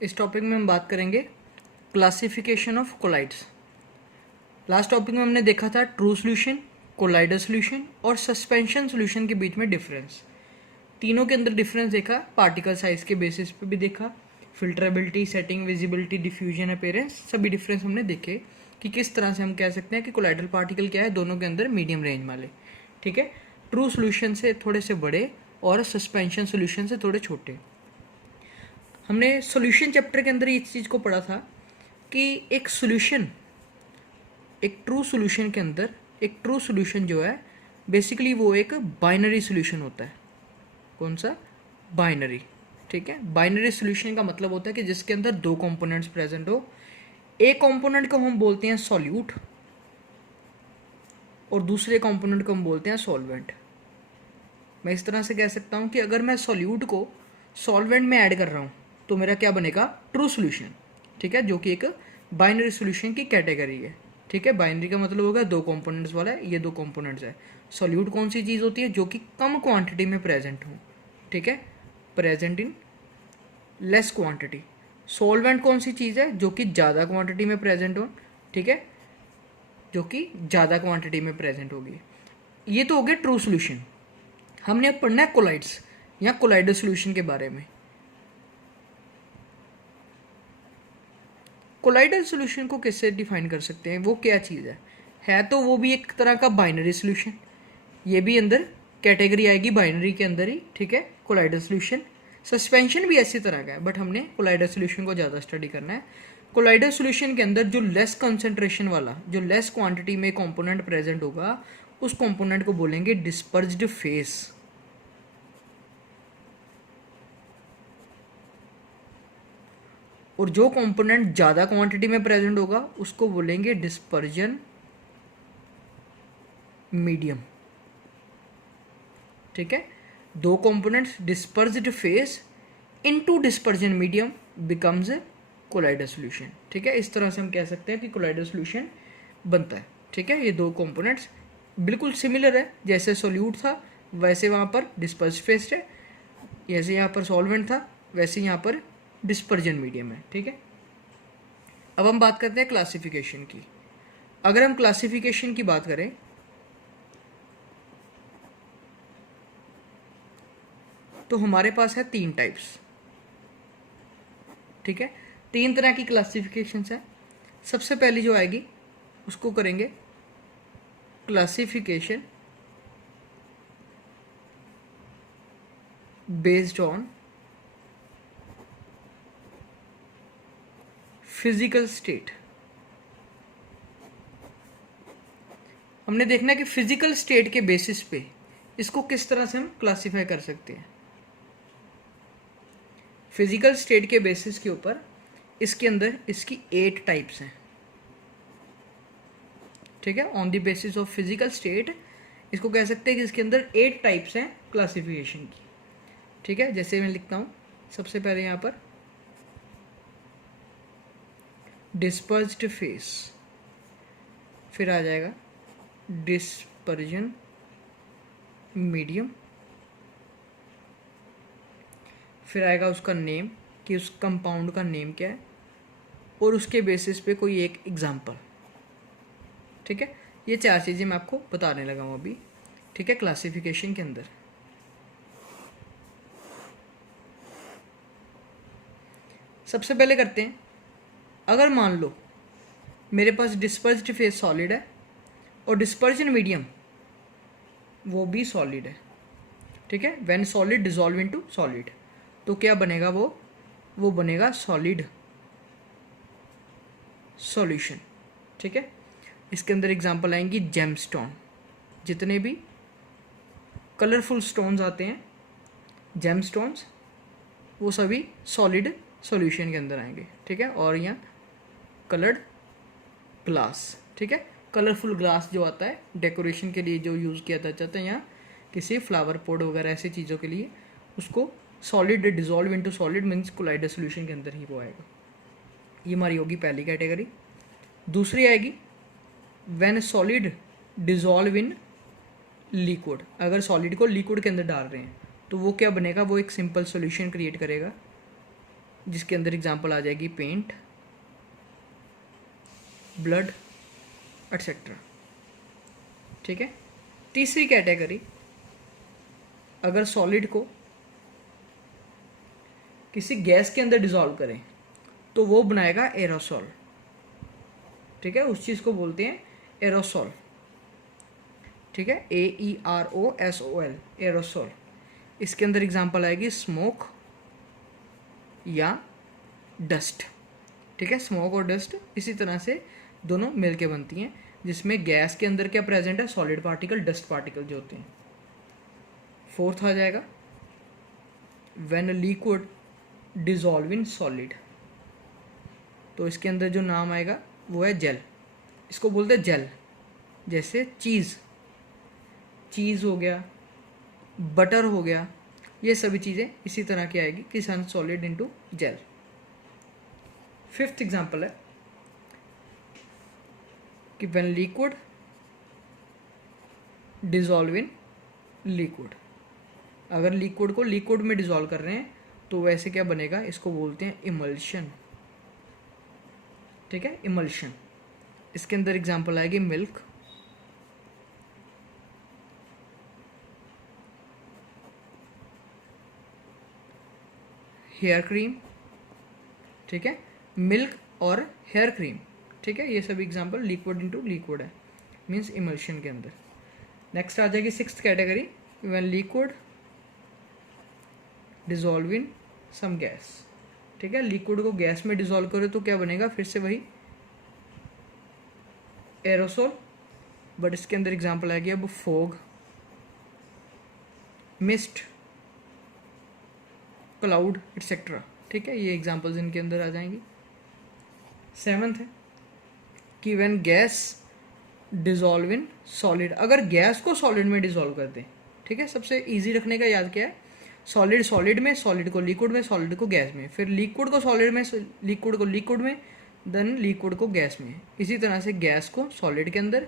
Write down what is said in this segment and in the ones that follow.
इस टॉपिक में हम बात करेंगे classification of colloids. Last topic में हमने देखा था ट्रू सॉल्यूशन, कोलाइडर सॉल्यूशन और सस्पेंशन सॉल्यूशन के बीच में डिफरेंस। तीनों के अंदर डिफरेंस देखा, पार्टिकल साइज के बेसिस पे भी देखा, फिल्टरेबिलिटी, सेटिंग, विजिबिलिटी, डिफ्यूजन, अपीयरेंस, सभी डिफरेंस हमने देखे कि किस तरह से हम कह सकते हैं कि कोलाइडल पार्टिकल क्या है, दोनों के अंदर मीडियम रेंज वाले। ठीक है, ट्रू सॉल्यूशन से थोड़े से बड़े और सस्पेंशन सॉल्यूशन से थोड़े छोटे। हमने सॉल्यूशन चैप्टर के अंदर इस चीज़ को पढ़ा था कि एक सॉल्यूशन, एक ट्रू सॉल्यूशन के अंदर एक ट्रू सॉल्यूशन जो है बेसिकली वो एक बाइनरी सॉल्यूशन होता है। कौन सा? बाइनरी। ठीक है, बाइनरी सॉल्यूशन का मतलब होता है कि जिसके अंदर दो कंपोनेंट्स प्रेजेंट हो। एक कंपोनेंट को हम बोलते हैं सॉल्यूट और दूसरे कंपोनेंट को हम बोलते हैं सॉल्वेंट। मैं इस तरह से कह सकता हूँ कि अगर मैं सॉल्यूट को सॉल्वेंट में ऐड कर रहा हूँ तो मेरा क्या बनेगा? True solution. ठीक है, जो कि एक बाइनरी सॉल्यूशन की कैटेगरी है। ठीक है, बाइनरी का मतलब होगा दो कंपोनेंट्स वाला है, ये दो कंपोनेंट्स है। सॉल्यूट कौन सी चीज़ होती है? जो कि कम क्वांटिटी में प्रेजेंट हो। ठीक है, present in less quantity. Solvent कौन सी चीज़ है? जो कि ज़्यादा क्वांटिटी में प्रेजेंट हो। ठीक है, जो कि ज़्यादा क्वांटिटी में प्रेजेंट होगी। ये तो हो गया ट्रू सॉल्यूशन। हमने अब पढ़ना है कोलाइड्स या कोलाइडर सॉल्यूशन के बारे में। कोलाइडल सॉल्यूशन को कैसे डिफाइन कर सकते हैं? वो क्या चीज़ है तो वो भी एक तरह का बाइनरी सॉल्यूशन। ये भी अंदर कैटेगरी आएगी बाइनरी के अंदर ही। ठीक है, कोलाइडल सॉल्यूशन। सस्पेंशन भी ऐसी तरह का है, बट हमने कोलाइडल सॉल्यूशन को ज़्यादा स्टडी करना है। कोलाइडल सॉल्यूशन के अंदर जो लेस कंसंट्रेशन वाला, जो लेस क्वांटिटी में कंपोनेंट प्रेजेंट होगा, उस कंपोनेंट को बोलेंगे डिस्पर्स्ड फेस। और जो कंपोनेंट ज़्यादा क्वांटिटी में प्रेजेंट होगा उसको बोलेंगे डिस्पर्जन मीडियम। ठीक है, दो components dispersed phase into dispersion medium becomes collider solution. ठीक है, इस तरह से हम कह सकते हैं कि कोलाइडर सॉल्यूशन बनता है। ठीक है, ये दो कंपोनेंट्स बिल्कुल सिमिलर है, जैसे सोल्यूट था वैसे वहाँ पर डिस्पर्स्ड फेस है, जैसे यहाँ पर सॉल्वेंट था वैसे यहाँ पर डिस्पर्जन मीडियम है। ठीक है, अब हम बात करते हैं क्लासिफिकेशन की। अगर हम क्लासिफिकेशन की बात करें तो हमारे पास है तीन टाइप्स। ठीक है, तीन तरह की क्लासिफिकेशन है। सबसे पहली जो आएगी उसको करेंगे classification based on physical state. हमने देखना है कि फिजिकल स्टेट के बेसिस पे इसको किस तरह से हम क्लासिफाई कर सकते हैं। फिजिकल स्टेट के बेसिस के ऊपर इसके अंदर इसकी 8 टाइप्स हैं। ठीक है, on the basis of physical state इसको कह सकते हैं कि इसके अंदर 8 टाइप्स हैं क्लासिफिकेशन की। ठीक है, जैसे मैं लिखता हूँ सबसे पहले यहाँ पर डिस्पर्स्ड फेस, फिर आ जाएगा डिस्पर्जन मीडियम, फिर आएगा उसका नेम कि उस कंपाउंड का नेम क्या है, और उसके बेसिस पे कोई एक एग्जांपल। ठीक है, ये 4 चीज़ें मैं आपको बताने लगा हूँ अभी। ठीक है, क्लासिफिकेशन के अंदर सबसे पहले करते हैं, अगर मान लो मेरे पास डिस्पर्स्ड फेस सॉलिड है और डिस्पर्जन मीडियम वो भी सॉलिड है। ठीक है, when solid dissolve into solid, तो क्या बनेगा? वो बनेगा सॉलिड सॉल्यूशन। ठीक है, इसके अंदर एग्जांपल आएंगी जेमस्टोन। जितने भी कलरफुल स्टोन्स आते हैं जेमस्टोन्स, वो सभी सॉलिड सॉल्यूशन के अंदर आएंगे। ठीक है, और यहाँ कलर्ड ग्लास। ठीक है, कलरफुल ग्लास जो आता है डेकोरेशन के लिए जो यूज़ किया जाता है या किसी फ्लावर पॉट वगैरह ऐसी चीज़ों के लिए, उसको solid dissolve into solid means collider solution के अंदर ही वो आएगा। ये हमारी होगी पहली कैटेगरी। दूसरी आएगी when solid dissolve in liquid. अगर सॉलिड को लिक्विड के अंदर डाल रहे हैं तो वो क्या बनेगा? वो एक सिंपल सॉल्यूशन क्रिएट करेगा। जिसके अंदर एग्जांपल आ जाएगी पेंट, ब्लड एटसेट्रा। ठीक है। तीसरी कैटेगरी, अगर सॉलिड को किसी गैस के अंदर डिसॉल्व करें तो वो बनाएगा एरोसॉल। ठीक है, उस चीज़ को बोलते हैं एरोसॉल। ठीक है, AEROSOL, एरोसॉल। इसके अंदर एग्जांपल आएगी स्मोक या डस्ट। ठीक है, स्मोक और डस्ट इसी तरह से दोनों मिलके बनती हैं, जिसमें गैस के अंदर क्या प्रेजेंट है, सॉलिड पार्टिकल, डस्ट पार्टिकल जो होते हैं। फोर्थ आ जाएगा when liquid dissolve in solid, तो इसके अंदर जो नाम आएगा वो है जेल। इसको बोलते हैं जेल। जैसे चीज़ हो गया, बटर हो गया, ये सभी चीज़ें इसी तरह की आएगी कि सन solid into gel. Fifth example है कि when liquid dissolve in liquid, अगर लिक्विड को लिक्विड में डिसॉल्व कर रहे हैं तो वैसे क्या बनेगा, इसको बोलते हैं इमल्शन। ठीक है, इमल्शन। इसके अंदर एग्जांपल आएगी मिल्क, हेयर क्रीम। ठीक है, मिल्क और हेयर क्रीम। ठीक है, ये सभी एग्जांपल लिक्विड इनटू लिक्विड है, मींस इमल्शन के अंदर। नेक्स्ट आ जाएगी sixth category, when liquid dissolve in some gas. ठीक है, लिक्विड को गैस में डिसॉल्व करो तो क्या बनेगा, फिर से वही एरोसोल, बट इसके अंदर एग्जांपल आएगी अब फोग, मिस्ट, क्लाउड एटसेट्रा। ठीक है, ये एग्जांपल्स इनके अंदर आ जाएंगी। सेवंथ है कि when gas dissolve in solid, अगर गैस को सॉलिड में डिसॉल्व कर दें। ठीक है, सबसे इजी रखने का याद क्या है, सॉलिड सॉलिड में, सॉलिड को लिक्विड में, सॉलिड को गैस में, फिर लिक्विड को सॉलिड में, लिक्विड को लिक्विड में, देन लिक्विड को गैस में। इसी तरह से गैस को सॉलिड के अंदर,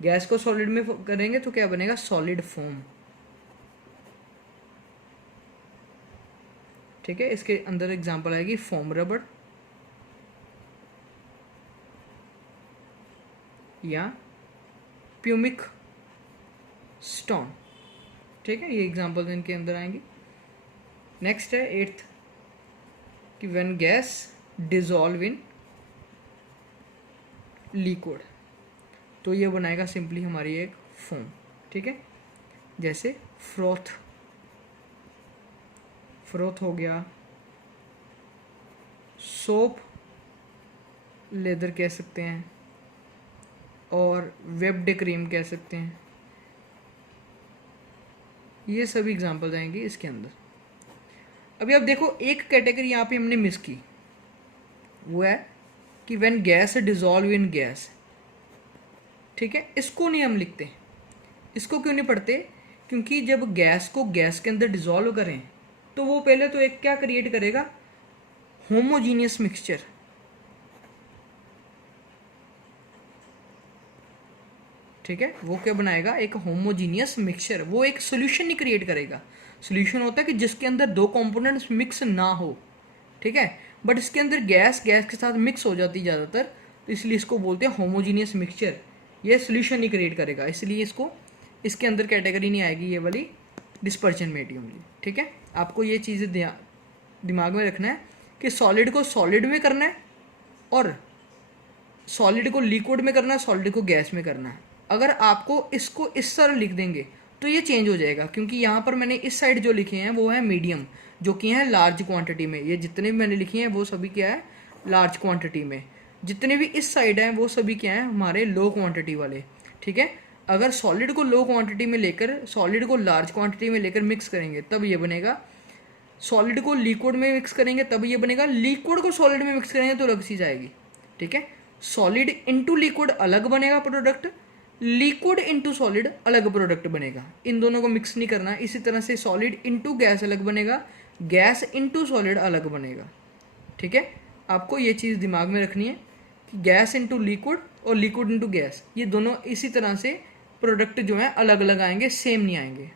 गैस को सॉलिड में करेंगे तो क्या बनेगा, सॉलिड फोम। ठीक है, इसके अंदर एग्जांपल आएगी फोम रबड़ या प्यूमिक स्टोन। ठीक है, ये एग्जांपल्स इनके अंदर आएंगी। नेक्स्ट है एट्थ कि when gas dissolve in liquid, तो ये बनाएगा सिंपली हमारी एक फोम। ठीक है, जैसे फ्रोथ, फ्रोथ हो गया, सोप लेदर कह सकते हैं, और वेब्ड क्रीम कह सकते हैं। ये सभी एग्जांपल्स आएंगे इसके अंदर। अभी आप देखो, एक कैटेगरी यहाँ पे हमने मिस की, वो है कि when gas dissolve in gas. ठीक है, इसको नहीं हम लिखते। इसको क्यों नहीं पढ़ते, क्योंकि जब गैस को गैस के अंदर डिसॉल्व करें तो वो पहले तो एक क्या क्रिएट करेगा, होमोजीनियस मिक्सचर। ठीक है, वो क्या बनाएगा, एक होमोजीनियस मिक्सचर। वो एक सोल्यूशन नहीं क्रिएट करेगा। सोल्यूशन होता है कि जिसके अंदर दो कंपोनेंट्स मिक्स ना हो। ठीक है, बट इसके अंदर गैस के साथ मिक्स हो जाती है ज़्यादातर, तो इसलिए इसको बोलते हैं होमोजीनियस मिक्सचर। ये सोल्यूशन नहीं क्रिएट करेगा, इसलिए इसको इसके अंदर कैटेगरी नहीं आएगी ये वाली डिस्पर्शन मीडियम। ठीक है, आपको ये चीज़ें दिमाग में रखना है कि सॉलिड को सॉलिड में करना है और सॉलिड को लिक्विड में करना है, सॉलिड को गैस में करना है। अगर आपको इसको इस तरह लिख देंगे तो ये चेंज हो जाएगा, क्योंकि यहाँ पर मैंने इस साइड जो लिखे हैं वो है मीडियम, जो कि हैं लार्ज क्वांटिटी में। ये जितने भी मैंने लिखे हैं वो सभी क्या है, लार्ज क्वांटिटी में। जितने भी इस साइड हैं वो सभी क्या हैं, हमारे लो क्वांटिटी वाले। ठीक है, अगर सॉलिड को लो क्वांटिटी में लेकर सॉलिड को लार्ज क्वांटिटी में लेकर मिक्स करेंगे तब ये बनेगा, सॉलिड को लिक्विड में मिक्स करेंगे तब ये बनेगा, लिक्विड को सॉलिड में मिक्स करेंगे तो अलग चीज़ आएगी। ठीक है, सॉलिड इनटू लिक्विड अलग बनेगा प्रोडक्ट, लिक्विड इनटू सॉलिड अलग प्रोडक्ट बनेगा। इन दोनों को मिक्स नहीं करना। इसी तरह से सॉलिड इनटू गैस अलग बनेगा, गैस इनटू सॉलिड अलग बनेगा। ठीक है, आपको ये चीज़ दिमाग में रखनी है कि गैस इनटू लिक्विड और लिक्विड इनटू गैस, ये दोनों इसी तरह से प्रोडक्ट जो है अलग अलग आएंगे, सेम नहीं आएंगे।